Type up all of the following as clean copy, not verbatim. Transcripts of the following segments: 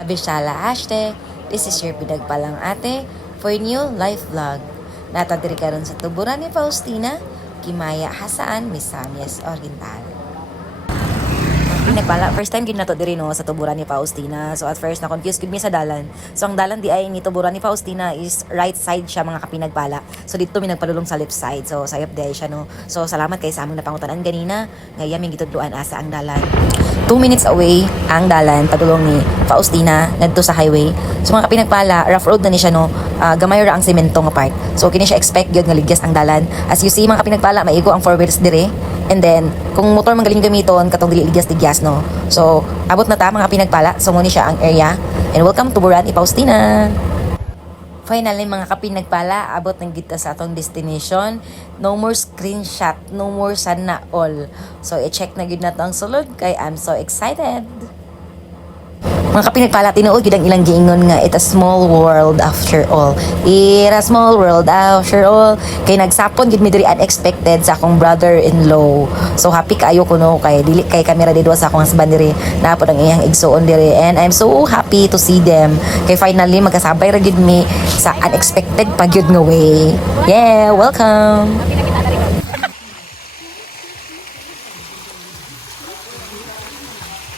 Abishala Ashte, this is your pinagpalang ate for new life vlog. Natadiri ka ron sa tuburan ni Faustina, Kimaya Hasaan, Misamis Oriental. Pinagpala, first time gid nato diri no sa tuburan ni Faustina. So at first na confused gid mi sa dalan. So ang dalan di ay ni tuburan ni Faustina is right side siya mga kapinagpala. So dito mi nagpadulong sa left side. So sayop di siya no. So salamat kay sa among napangutanan ganina. Ngayon mi gitudloan asa ang dalan. 2 minutes away ang dalan padulong ni Faustina ngadto sa highway. So mga kapinagpala, rough road na ni siya no. Gamay ra ang semento nga part. So kini siya expect gyud nga ligyas ang dalan. As you see mga kapinagpala, maigo ang four wheels dire. And then, kung motor man galing gamiton, katong dili ligyas-ligyas, no? So, abot na ta mga pinagpala. So, muna siya ang area. And welcome to Buran, Faustina. Finally, mga kapinagpala, abot ng gita sa atong destination. No more screenshot, no more sana all. So, i-check na gid na to ang sulod, kay I'm so excited. Mga kapinagpala, tinuod gid ang ilang giingon nga it's a small world after all. It's a small world after all. Kay nagsapon gid mi diri unexpected sa akong brother-in-law. So happy kaayo ko no kay dili kay kamera didwa sa akong husband diri. Napod ang iyang igsuon diri and I'm so happy to see them. Kay finally magkasabay ra gid mi sa unexpected pa gyud nga way. Yeah, welcome.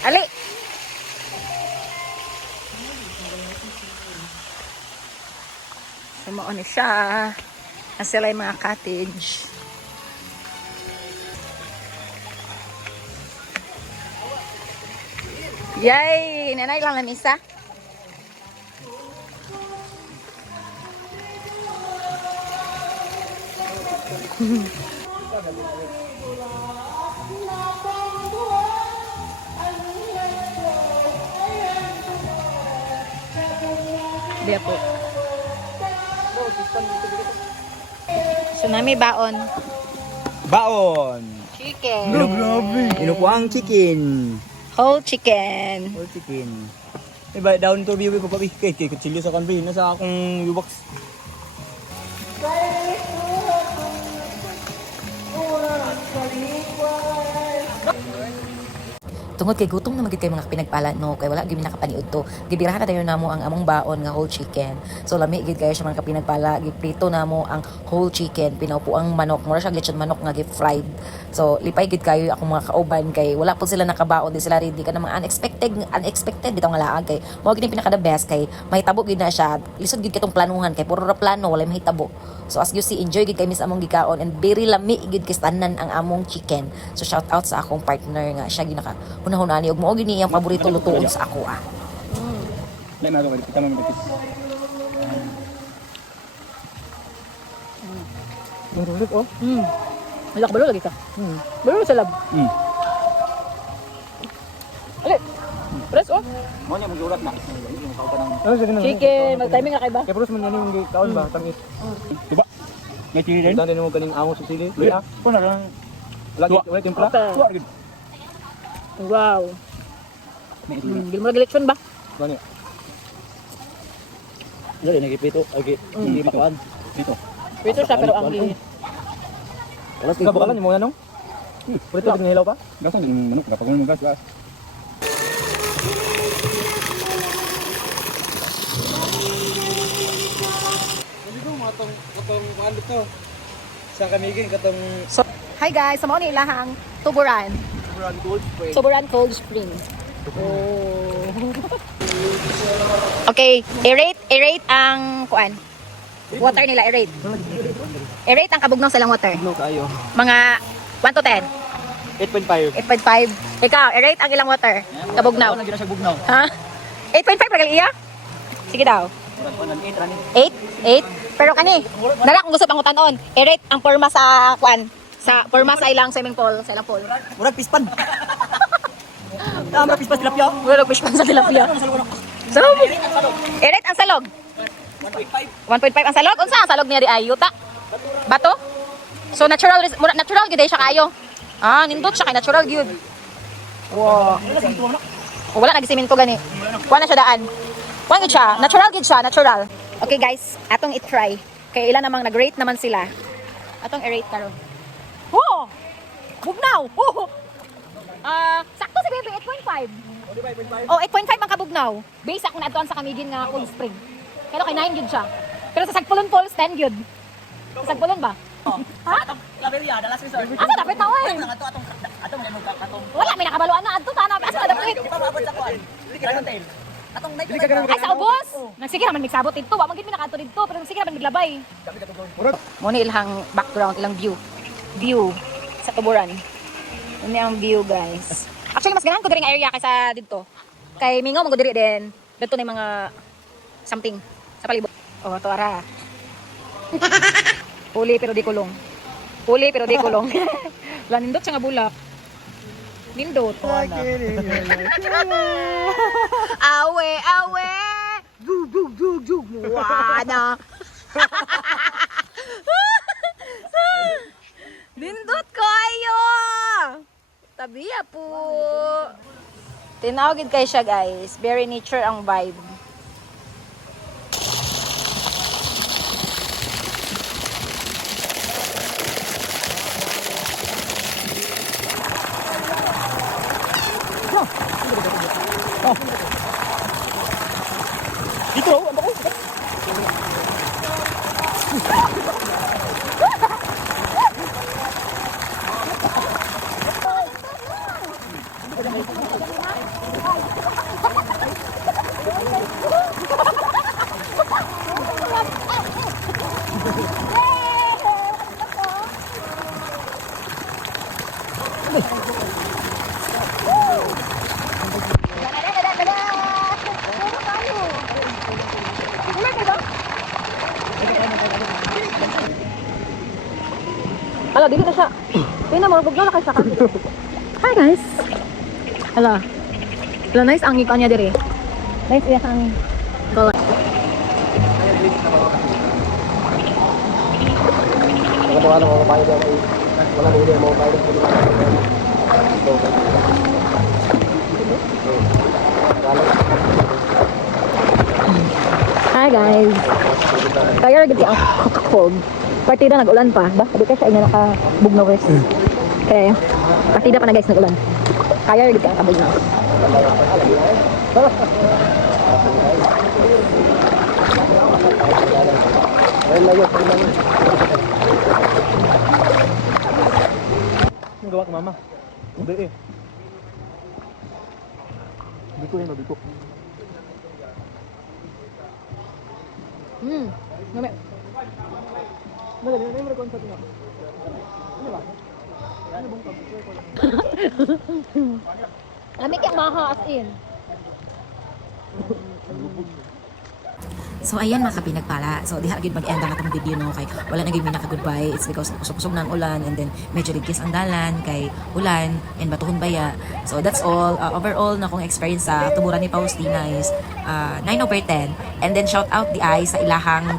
Ali. Sumaon ni siya. Sila yung mga cottage. Yay! Nanay lang lang isa. Dia po. Tsunami baon. Baon. Chicken. No, grabe. Inukuang chicken. Whole chicken. Whole chicken. Iba down to biwi ko pa kay kutsilyo sa kanbi nasa akong U-box. Tungod kay gutom na magid kay mga pinagpala no kay wala gyud nakapaniud to. Gibirahan na dayon namo ang among baon nga whole chicken. So lami gid kayo sa mga pinagpala, giprito namo ang whole chicken, pinaupuang manok, mura siya lechon manok nga gi-fried. So lipay gid kayo akong mga kauban kay wala pud sila nakabaon, di sila ready ka na mga unexpected bitaw nga laag kay mao gid pinaka the best kay mahitabo gid na siya. Lisod gid katong planuhan kay puro ra plano wala mahitabo. So as you see, enjoy gid kay mis among gikaon and very lami gid kay tanan ang among chicken. So shout out sa akong partner nga siya ginaka hunahunani og mao gini iyang paborito lutuon sa ako ah. Lai na ko kita man dito. Durulot oh. Malak balo lagi ka. Balo sa lab. Ali. Press oh. Mo ni magjulat na. Chicken, mag-timing nga kay ba? Kay pros man yung kaon ba tangis. Diba? May chili din. Tanda mo kaning amo sa sili. Luya. Ko na lang. Wala timpla. Tuwa gid. Wow. Hindi mo nag-election ba? Gani. Dali nagipito, agi hindi makuan. Dito. Prito siya pero ang Wala tingko bakalan mo nanong? Prito din hilaw pa? Gaso din manok, kapag mo gas. Sa kamigin katong Hi guys, sa mga nilahang tuburan. Tuburan Cold Spring. Oh. Okay, i-rate ang kuan. Water nila, i-rate. I-rate ang kabugnaw sa lang water. no kayo. Mga 1 to 10. 8.5. 8.5. Ikaw, i-rate ang ilang water. Kabugnaw. Ano gyud siya bugnaw? Ha? 8.5 ragal iya? Sige daw. 8? Pero kani, dala kung gusto pang utanon, i-rate ang forma sa kuan. Sa forma sa ilang swimming pool, sa ilang pool. Murag pispan. Tama pispan tilapia. Wala pispan sa tilapia. So, i-rate ang salog. 1.5 ang salog. Unsa ang salog niya di ay yuta? Bato? So natural gid siya kayo. Ah, nindot siya kay natural gyud. Wow. Wala na gisemento gani. Kuha na siya daan. Kuha gid siya. Natural gid siya, natural. Okay guys, atong i-try. Kay ilan namang nag-rate naman sila. Atong i-rate karon. Oh! Bugnaw! Oh! Sakto si Baby, 8.5. Oh, 8.5 ang kabugnaw. Base ako na atuan sa Kamigin nga Cold Spring. Pero kay 9 gyud siya. Pero sa Sagpulon Falls 10 gyud. Sa Sagpulon ba? Ha? Laberia, the last resort. Asa dapat na oy? Atong may mga katong. Wala may nakabaluan na adto ta na. Asa na dapat? Di pa maabot sa kuan. Dili ka lang tail. Atong night. Ay sa ubos. Nagsige naman migsabot dito. Wa man gid mi nakaadto dito, pero nagsige naman miglabay. Mo ni ilang background, ilang view. View sa Tuburan. Ini ang view, guys. Actually mas ganahan ko diri nga area kaysa dito. Kay mingaw man ko diri din. Dito na yung mga something sa palibot. Oh, to ara. Huli pero di kulong. Huli pero di kulong. Wala nindot siya nga bulak. Nindot. Awe, awe. Gug, gug, gug, gug. Wala. Nindot ko ayo. Tabiya po. Tinawagid kay siya, guys. Very nature ang vibe. Dito, ang bako. Hala, dili na siya. Tingnan mo, bugnaw na kayo sa kanto. Hi guys. Hala. Hala, nice ang ngiko niya diri. Nice iya ang color. Wala mo bayad ako. Wala mo din mo bayad ako. Hi guys. Kaya gid ang cold. Partida nag-ulan pa, ba? Sabi ka siya inyo naka-bugnaw west. Kaya partida pa na guys nag-ulan. Kaya gid ang kabugnaw. Ang gawa ko mama. Hindi eh. Biko yun, biko. Ngame. Madali, ano yung reconcert niya? Ano ba? Lamig yung maha as in. So ayan mga kapinagpala. So diha gyud mag-end ang atong video no kay wala na gyud mi naka-goodbye. It's because kusog-kusog na ang ulan and then medyo ligkis ang dalan kay ulan and batuhon baya. So that's all. Overall na kong experience sa tuburan ni Faustina is 9/10. And then shout out di ay sa ilahang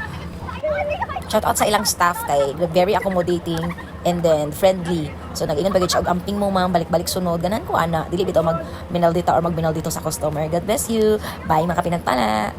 shout out sa ilang staff kay very accommodating and then friendly. So nag-ingon bagay siya og amping mo ma'am balik-balik sunod ganan ko ana dili bitaw mag-minal dito or mag-minal dito sa customer. God bless you. Bye mga kapinagpala.